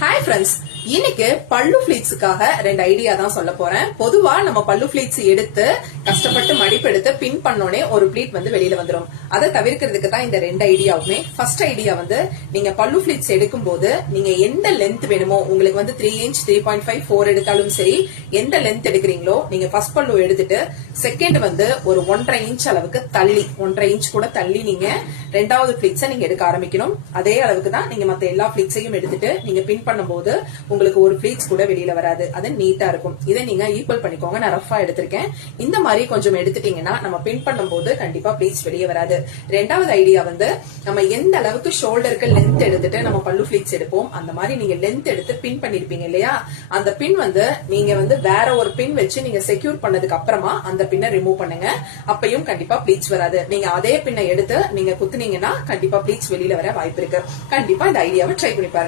Hi friends, இன்னைக்கு பல்லு ஃபிளீட்ஸுக்காக 2 idea தான் சொல்ல போறேன். பொதுவா நம்ம பல்லு ஃபிளீட்ஸ் எடுத்து கஷ்டப்பட்டு மடிப்பு எடுத்து பின் பண்ணோனே ஒரு பிளீட் வந்து வெளியில வந்துடும். அதை தவிர்க்கிறதுக்கு தான் இந்த 2 ஐடியாவுமே. ஃபர்ஸ்ட் ஐடியா வந்து நீங்க பல்லு ஃபிளீட்ஸ் எடுக்கும் போது நீங்க எந்த லென்த் வேணுமோ, உங்களுக்கு வந்து 3 இன்ச் 3.5 4 எடுத்தாலும் சரி, எந்த லென்த் எடுக்கிறீங்களோ நீங்க ஃபர்ஸ்ட் பல்லு எடுத்துட்டு செகண்ட் வந்து ஒரு 1.5 இன்ச் அளவுக்கு தள்ளி, 1.5 இன்ச் கூட தள்ளி நீங்க ரெண்டாவது பிளீட்ஸை நீங்க எடுக்க ஆரம்பிக்கணும். அதே அளவுக்கு தான் நீங்க மத்த எல்லா பிளீட்ஸையும் எடுத்துட்டு நீங்க பின் பண்ணும்போது உங்களுக்கு ஒரு பிளீட்ஸ் கூட வெளியில வராது. அது நீட்டா இருக்கும். இதை நீங்க ஈக்குவல் பண்ணிக்கோங்க. நான் ரஃபா எடுத்திருக்கேன். இந்த மாதிரி கொஞ்சம் எடுத்துட்டீங்கன்னா நம்ம பின் பண்ணும்போது கண்டிப்பா பிளீட்ஸ் வெளியே வராது. ரெண்டாவது ஐடியா வந்து நம்ம எந்த அளவுக்கு ஷோல்டருக்கு லென்த் எடுத்துட்டு நம்ம பல்லு பிளீட்ஸ் எடுப்போம், அந்த மாதிரி நீங்க லென்த் எடுத்து பின் பண்ணிருப்பீங்க இல்லையா, அந்த பின் வந்து நீங்க வந்து வேற ஒரு பின் வச்சு நீங்க செக்யூர் பண்ணதுக்கு அப்புறமா அந்த பின்னை ரிமூவ் பண்ணுங்க. அப்பயும் கண்டிப்பா பிளீட்ஸ் வராது. நீங்க அதே பின்னை எடுத்து நீங்க குத்துனீங்கன்னா கண்டிப்பா பிளீட்ஸ் வெளியில வர வாய்ப்பு இருக்கு. கண்டிப்பா இந்த ஐடியாவை ட்ரை பண்ணி பாருங்க.